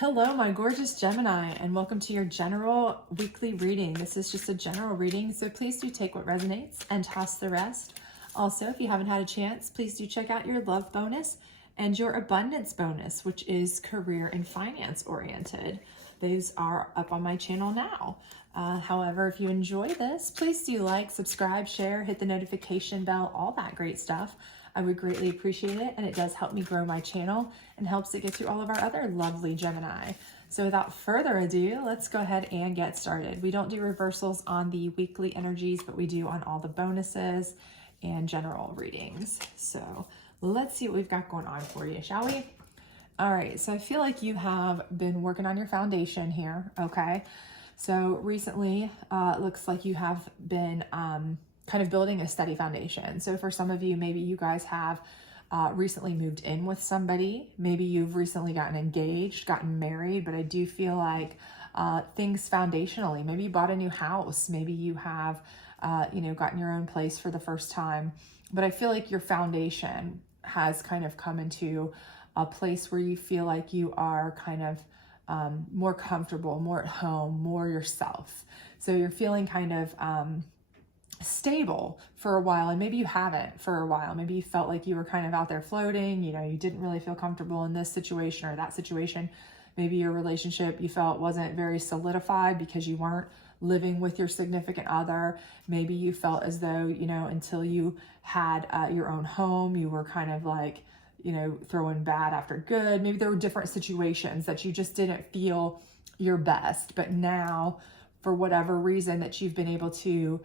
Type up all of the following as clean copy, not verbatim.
Hello, my gorgeous Gemini, and welcome to your general weekly reading. This is just a general reading, so please do take what resonates and toss the rest. Also, if you haven't had a chance, please do check out your love bonus and your abundance bonus, which is career and finance oriented. Those are up on my channel now. However, if you enjoy this, please do like, subscribe, share, hit the notification bell, all that great stuff. I would greatly appreciate it, and it does help me grow my channel and helps it get to all of our other lovely Gemini. So without further ado, let's go ahead and get started. We don't do reversals on the weekly energies, but we do on all the bonuses and general readings. So let's see what we've got going on for you, shall we? All right, so I feel like you have been working on your foundation here, okay? So recently, it looks like you have been kind of building a steady foundation. So for some of you, maybe you guys have recently moved in with somebody. Maybe you've recently gotten engaged, gotten married, but I do feel like things foundationally, maybe you bought a new house, maybe you have, gotten your own place for the first time, but I feel like your foundation has kind of come into a place where you feel like you are kind of more comfortable, more at home, more yourself. So you're feeling kind of stable for a while, and maybe you haven't for a while. Maybe you felt like you were kind of out there floating, you didn't really feel comfortable in this situation or that situation. Maybe your relationship you felt wasn't very solidified because you weren't living with your significant other. Maybe you felt as though, until you had your own home, you were kind of like, throwing bad after good. Maybe there were different situations that you just didn't feel your best, but now for whatever reason that you've been able to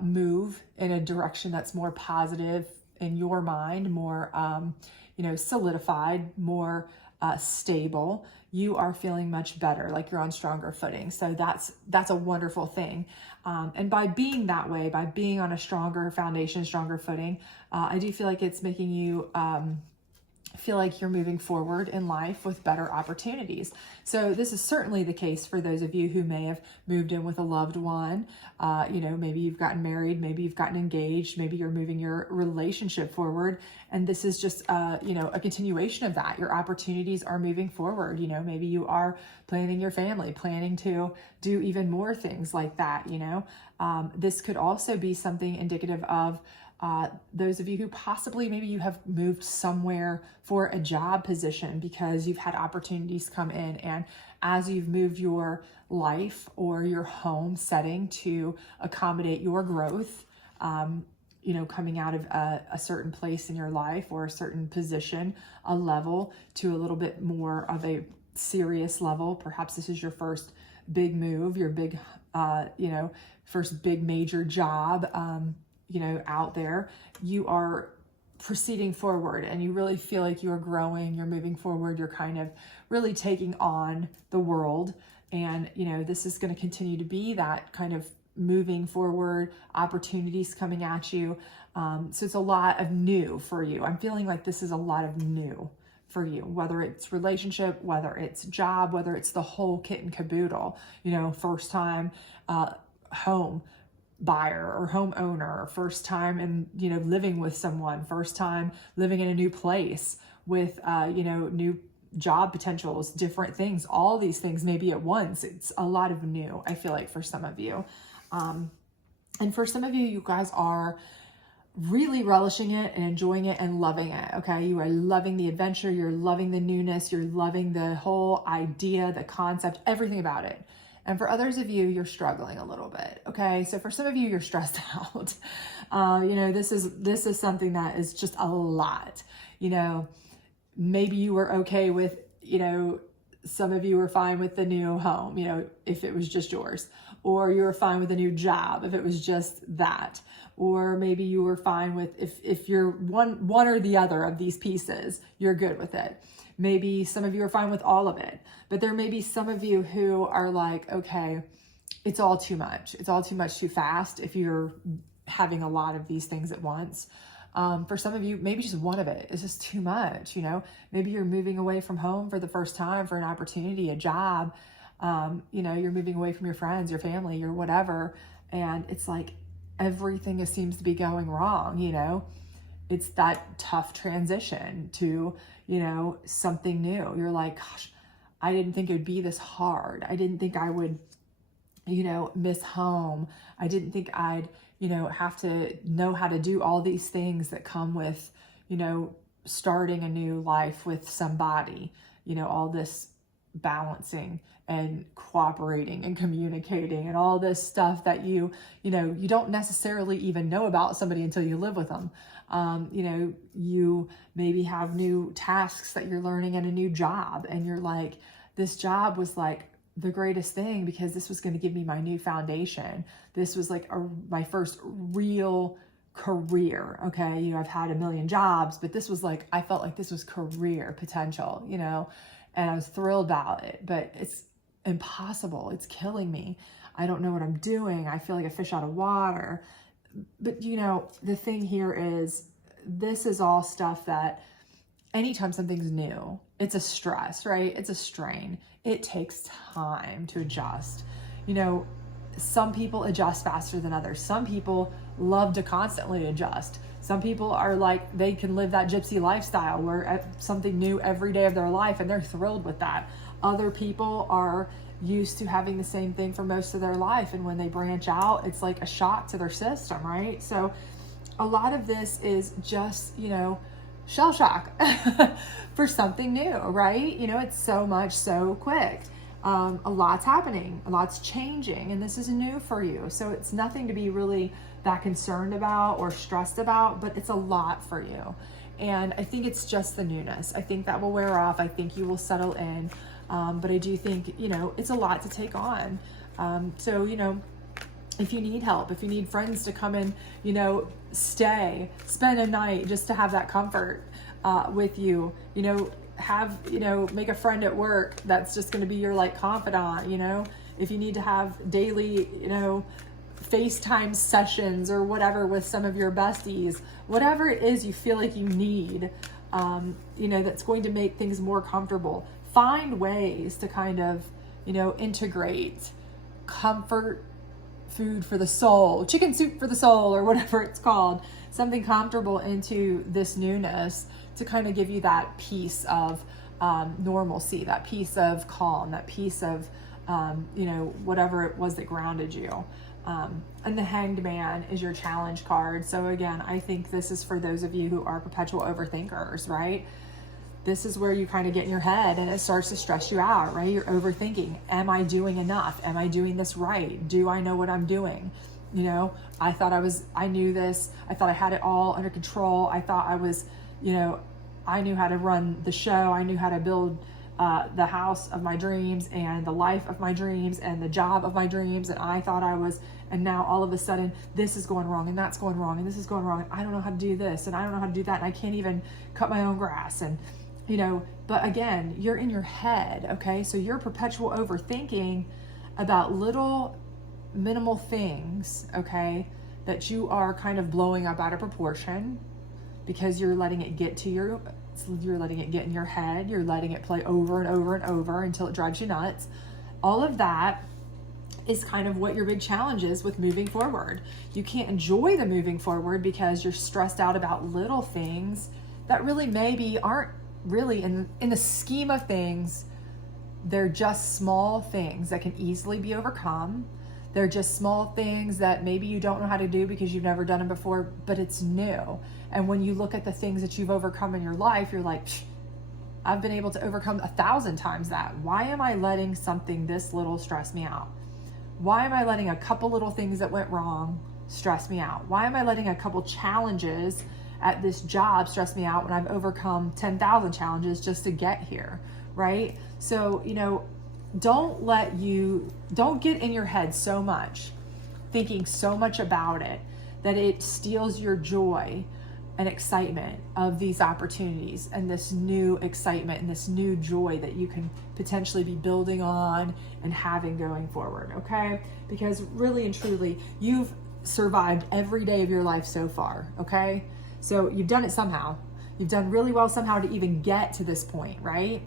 move in a direction that's more positive in your mind, more, solidified, more stable, you are feeling much better, like you're on stronger footing. So that's a wonderful thing. And by being that way, by being on a stronger foundation, stronger footing, I do feel like it's making you feel like you're moving forward in life with better opportunities. So this is certainly the case for those of you who may have moved in with a loved one. Maybe you've gotten married, maybe you've gotten engaged, maybe you're moving your relationship forward. And this is just, a continuation of that. Your opportunities are moving forward. Maybe you are planning your family, planning to do even more things like that. This could also be something indicative of those of you who possibly maybe you have moved somewhere for a job position because you've had opportunities come in, and as you've moved your life or your home setting to accommodate your growth, coming out of a certain place in your life or a certain position, a level to a little bit more of a serious level. Perhaps this is your first big move, your big, first big major job, out there. You are proceeding forward and you really feel like you're growing, you're moving forward, you're kind of really taking on the world. And, this is going to continue to be that kind of moving forward, opportunities coming at you. So it's a lot of new for you. I'm feeling like this is a lot of new for you, whether it's relationship, whether it's job, whether it's the whole kit and caboodle, first time home buyer or homeowner, first time and living with someone, first time living in a new place with new job potentials, different things, all these things maybe at once. It's a lot of new, I feel like, for some of you. And for some of you, you guys are really relishing it and enjoying it and loving it. Okay. You are loving the adventure. You're loving the newness. You're loving the whole idea, the concept, everything about it. And for others of you, you're struggling a little bit. Okay. So for some of you, you're stressed out. This is something that is just a lot. Maybe you were okay with, some of you were fine with the new home, if it was just yours, or you were fine with a new job if it was just that, or maybe you were fine with if you're one or the other of these pieces, you're good with it. Maybe some of you are fine with all of it, but there may be some of you who are like, okay, it's all too much. It's all too much too fast if you're having a lot of these things at once. For some of you, maybe just one of it is just too much. Maybe you're moving away from home for the first time for an opportunity, a job. You're moving away from your friends, your family, your whatever. And it's like everything seems to be going wrong. It's that tough transition to, something new. You're like, gosh, I didn't think it would be this hard. I didn't think I would, miss home. I didn't think I'd, have to know how to do all these things that come with, starting a new life with somebody, all this balancing and cooperating and communicating and all this stuff that you don't necessarily even know about somebody until you live with them. You maybe have new tasks that you're learning at a new job, and you're like, this job was like the greatest thing because this was going to give me my new foundation. This was like my first real career. Okay. I've had a million jobs, but this was like, I felt like this was career potential, and I was thrilled about it, but it's impossible. It's killing me. I don't know what I'm doing. I feel like a fish out of water. But the thing here is, this is all stuff that anytime something's new, it's a stress, right? It's a strain. It takes time to adjust. Some people adjust faster than others. Some people love to constantly adjust. Some people are like, they can live that gypsy lifestyle where something new every day of their life, and they're thrilled with that. Other people are used to having the same thing for most of their life, and when they branch out, it's like a shock to their system, right? So a lot of this is just, shell shock for something new, right? It's so much so quick. A lot's happening, a lot's changing, and this is new for you. So it's nothing to be really that concerned about or stressed about, but it's a lot for you. And I think it's just the newness. I think that will wear off. I think you will settle in. But I do think, it's a lot to take on. So, if you need help, if you need friends to come in, spend a night just to have that comfort with you, make a friend at work that's just going to be your like confidant, if you need to have daily, FaceTime sessions or whatever with some of your besties, whatever it is you feel like you need, that's going to make things more comfortable. Find ways to kind of, integrate comfort food for the soul, chicken soup for the soul, or whatever it's called, something comfortable into this newness to kind of give you that piece of normalcy, that piece of calm, that piece of, whatever it was that grounded you. And the Hanged Man is your challenge card. So again, I think this is for those of you who are perpetual overthinkers, right? This is where you kind of get in your head and it starts to stress you out, right? You're overthinking. Am I doing enough? Am I doing this right? Do I know what I'm doing? I knew this. I thought I had it all under control. I thought I was, I knew how to run the show. I knew how to build the house of my dreams and the life of my dreams and the job of my dreams. And I thought I was, and now all of a sudden this is going wrong and that's going wrong and this is going wrong. And I don't know how to do this and I don't know how to do that. And I can't even cut my own grass. And, but again, you're in your head. Okay. So you're perpetual overthinking about little minimal things. Okay. That you are kind of blowing up out of proportion because you're letting it get to you're letting it get in your head. You're letting it play over and over and over until it drives you nuts. All of that is kind of what your big challenge is with moving forward. You can't enjoy the moving forward because you're stressed out about little things that really maybe aren't really in the scheme of things. They're just small things that can easily be overcome. They're just small things that maybe you don't know how to do because you've never done them before, but it's new. And when you look at the things that you've overcome in your life, you're like, I've been able to overcome 1,000 times that. Why am I letting something this little stress me out? Why am I letting a couple little things that went wrong stress me out? Why am I letting a couple challenges at this job stress me out when I've overcome 10,000 challenges just to get here, right? So, don't get in your head so much, thinking so much about it that it steals your joy and excitement of these opportunities and this new excitement and this new joy that you can potentially be building on and having going forward, okay? Because really and truly, you've survived every day of your life so far, okay? So you've done it somehow. You've done really well somehow to even get to this point, right?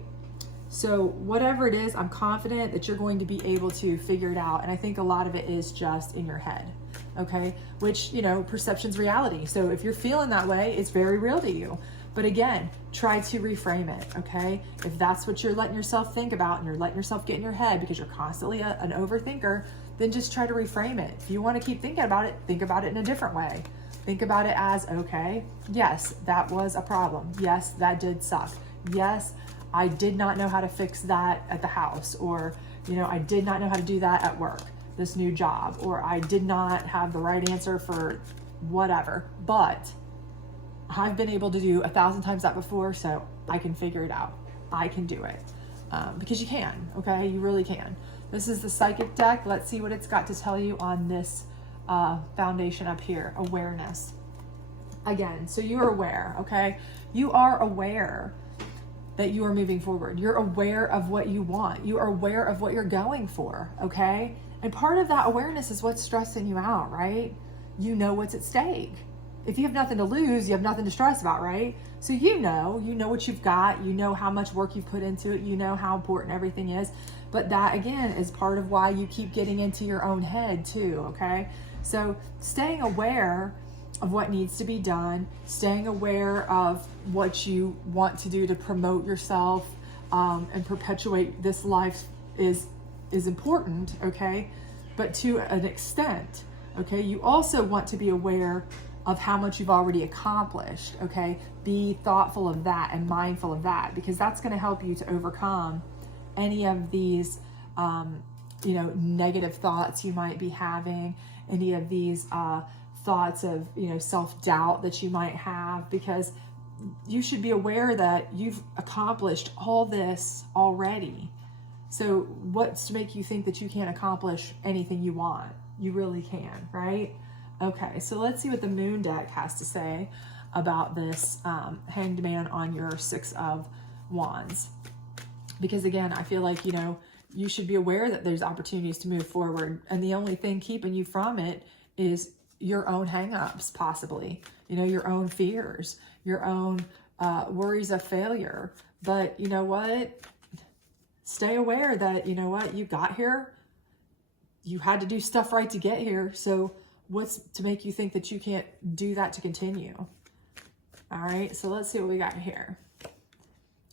So whatever it is, I'm confident that you're going to be able to figure it out. And I think a lot of it is just in your head, okay? Which, perception's reality. So if you're feeling that way, it's very real to you. But again, try to reframe it, okay? If that's what you're letting yourself think about and you're letting yourself get in your head because you're constantly an overthinker, then just try to reframe it. If you want to keep thinking about it, think about it in a different way. Think about it as, okay, yes, that was a problem. Yes, that did suck. Yes, I did not know how to fix that at the house, or, I did not know how to do that at work, this new job, or I did not have the right answer for whatever, but I've been able to do 1,000 times that before, so I can figure it out. I can do it. Because you can, okay? You really can. This is the Psychic deck. Let's see what it's got to tell you on this foundation up here, awareness. Again, so you're aware, okay? You are aware that you are moving forward. You're aware of what you want. You are aware of what you're going for, okay? And part of that awareness is what's stressing you out, right? You know what's at stake. If you have nothing to lose, you have nothing to stress about, right? So you know what you've got, you know how much work you've put into it, you know how important everything is. But that, again, is part of why you keep getting into your own head too, okay? So staying aware of what needs to be done, staying aware of what you want to do to promote yourself and perpetuate this life is important, okay? But to an extent, okay? You also want to be aware of how much you've already accomplished, okay? Be thoughtful of that and mindful of that, because that's going to help you to overcome any of these, negative thoughts you might be having, any of these thoughts of, self-doubt that you might have, because you should be aware that you've accomplished all this already. So what's to make you think that you can't accomplish anything you want? You really can, right? Okay, so let's see what the Moon deck has to say about this Hanged Man on your Six of Wands. Because again, I feel like, you should be aware that there's opportunities to move forward. And the only thing keeping you from it is your own hangups, possibly, your own fears, your own worries of failure. But you know what? Stay aware that, you got here. You had to do stuff right to get here. So what's to make you think that you can't do that to continue? All right, so let's see what we got here.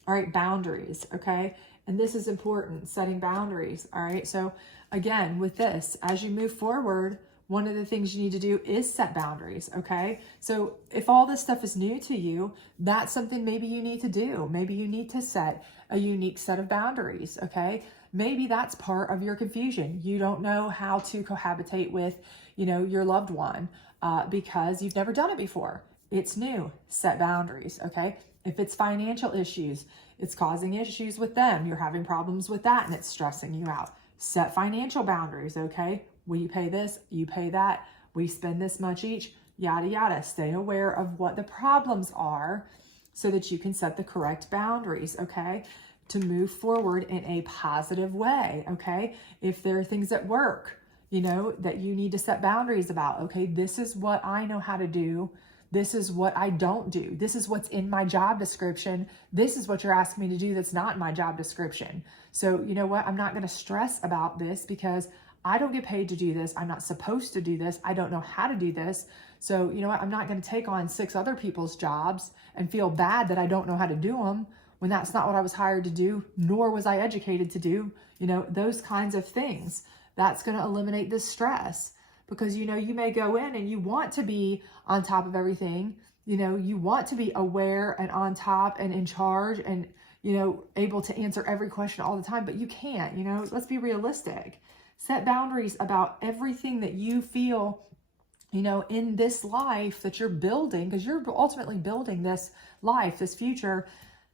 All right, boundaries, okay? And this is important, setting boundaries, all right? So again, with this, as you move forward, one of the things you need to do is set boundaries, okay? So if all this stuff is new to you, that's something maybe you need to do. Maybe you need to set a unique set of boundaries, okay? Maybe that's part of your confusion. You don't know how to cohabitate with, your loved one because you've never done it before. It's new. Set boundaries, okay? If it's financial issues, it's causing issues with them. You're having problems with that and it's stressing you out. Set financial boundaries, okay? We pay this, you pay that. We spend this much each, yada, yada. Stay aware of what the problems are so that you can set the correct boundaries, okay? To move forward in a positive way, okay? If there are things at work, that you need to set boundaries about, okay? This is what I know how to do. This is what I don't do. This is what's in my job description. This is what you're asking me to do that's not in my job description. So you know what? I'm not going to stress about this because I don't get paid to do this. I'm not supposed to do this. I don't know how to do this. So you know what? I'm not going to take on 6 other people's jobs and feel bad that I don't know how to do them when that's not what I was hired to do, nor was I educated to do, those kinds of things. That's going to eliminate this stress. Because, you may go in and you want to be on top of everything. You want to be aware and on top and in charge and, able to answer every question all the time, but you can't, let's be realistic. Set boundaries about everything that you feel, in this life that you're building, because you're ultimately building this life, this future.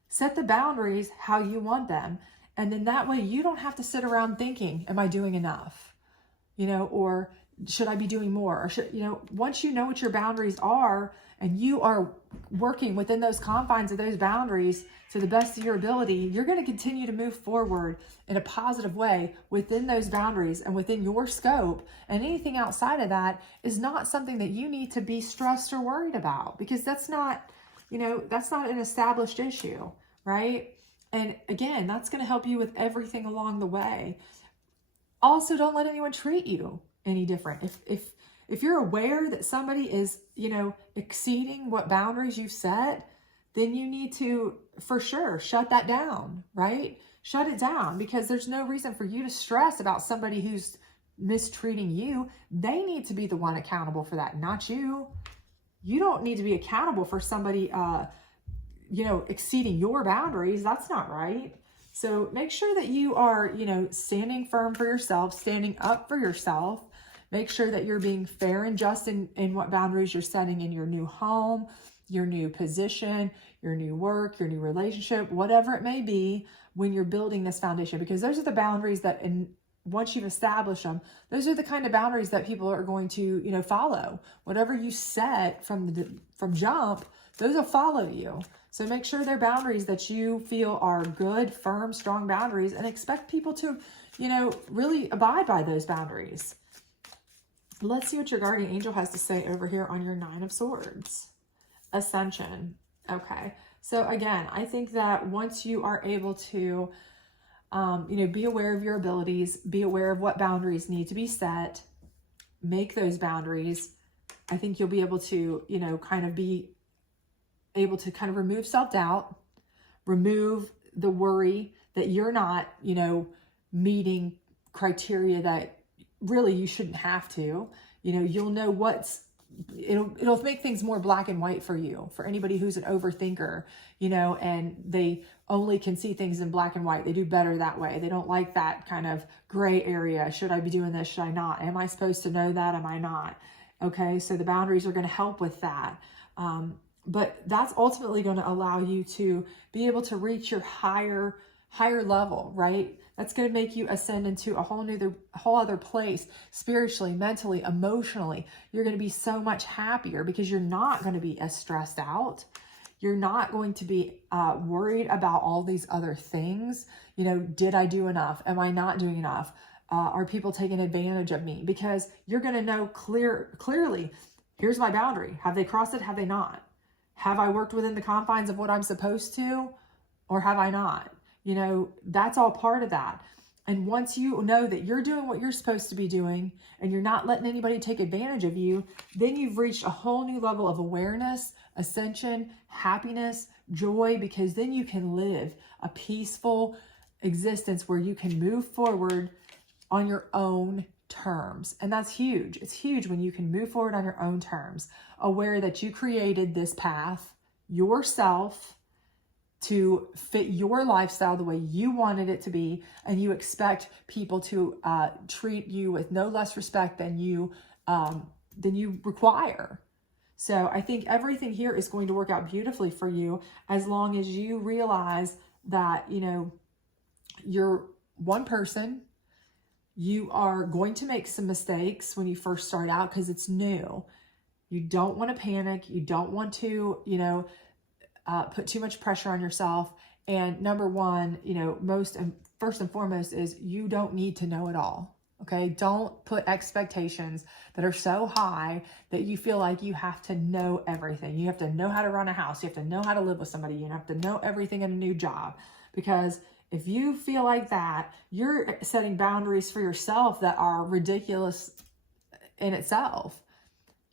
Set the boundaries how you want them. And then that way you don't have to sit around thinking, am I doing enough? Or should I be doing more? Or should, once you know what your boundaries are and you are working within those confines of those boundaries to the best of your ability, you're going to continue to move forward in a positive way within those boundaries and within your scope. And anything outside of that is not something that you need to be stressed or worried about, because that's not, that's not an established issue, right? And again, that's going to help you with everything along the way. Also, don't let anyone treat you any different. If you're aware that somebody is, exceeding what boundaries you've set, then you need to, for sure, shut that down, right? Shut it down, because there's no reason for you to stress about somebody who's mistreating you. They need to be the one accountable for that, not you. You don't need to be accountable for somebody, exceeding your boundaries. That's not right. So make sure that you are, standing firm for yourself, standing up for yourself. Make sure that you're being fair and just in what boundaries you're setting in your new home, your new position, your new work, your new relationship, whatever it may be, when you're building this foundation, because those are the boundaries that once you've established them, those are the kind of boundaries that people are going to, follow. Whatever you set from jump, those will follow you. So make sure they're boundaries that you feel are good, firm, strong boundaries, and expect people to, really abide by those boundaries. Let's see what your guardian angel has to say over here on your 9 of Swords. Ascension. Okay. So again, I think that once you are able to, be aware of your abilities, be aware of what boundaries need to be set, make those boundaries, I think you'll be able to, be able to kind of remove self-doubt, remove the worry that you're not, meeting criteria that really you shouldn't have to. You'll know it'll make things more black and white for you. For anybody who's an overthinker, and they only can see things in black and white. They do better that way. They don't like that kind of gray area. Should I be doing this? Should I not? Am I supposed to know that? Am I not? Okay. So the boundaries are going to help with that. But that's ultimately going to allow you to be able to reach your higher level, right? That's going to make you ascend into a whole other place, spiritually, mentally, emotionally. You're going to be so much happier because you're not going to be as stressed out. You're not going to be worried about all these other things. Did I do enough? Am I not doing enough? Are people taking advantage of me? Because you're going to know clearly, here's my boundary. Have they crossed it? Have they not? Have I worked within the confines of what I'm supposed to, or have I not? That's all part of that. And once you know that you're doing what you're supposed to be doing and you're not letting anybody take advantage of you, then you've reached a whole new level of awareness, ascension, happiness, joy, because then you can live a peaceful existence where you can move forward on your own terms. And that's huge. It's huge when you can move forward on your own terms, aware that you created this path yourself to fit your lifestyle the way you wanted it to be, and you expect people to treat you with no less respect than you require. So I think everything here is going to work out beautifully for you as long as you realize that, you're one person. You are going to make some mistakes when you first start out because it's new. You don't want to panic. You don't want to, put too much pressure on yourself. And number one, first and foremost is you don't need to know it all. Okay. Don't put expectations that are so high that you feel like you have to know everything. You have to know how to run a house. You have to know how to live with somebody. You have to know everything in a new job, because if you feel like that, you're setting boundaries for yourself that are ridiculous in itself.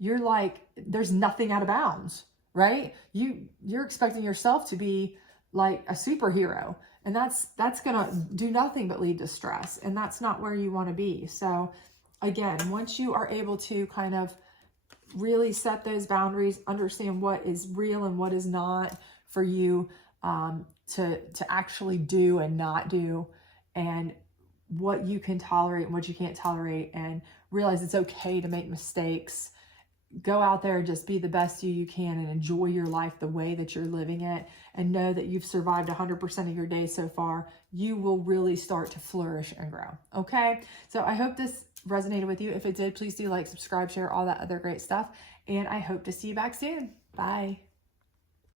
You're like, there's nothing out of bounds, right? You're expecting yourself to be like a superhero, and that's gonna do nothing but lead to stress, and that's not where you want to be. So again, once you are able to kind of really set those boundaries, understand what is real and what is not for you, to actually do and not do, and what you can tolerate and what you can't tolerate, and realize it's okay to make mistakes. Go out there, just be the best you can, and enjoy your life the way that you're living it, and know that you've survived 100% of your day so far. You will really start to flourish and grow. Okay. So I hope this resonated with you. If it did, please do like, subscribe, share, all that other great stuff. And I hope to see you back soon. Bye.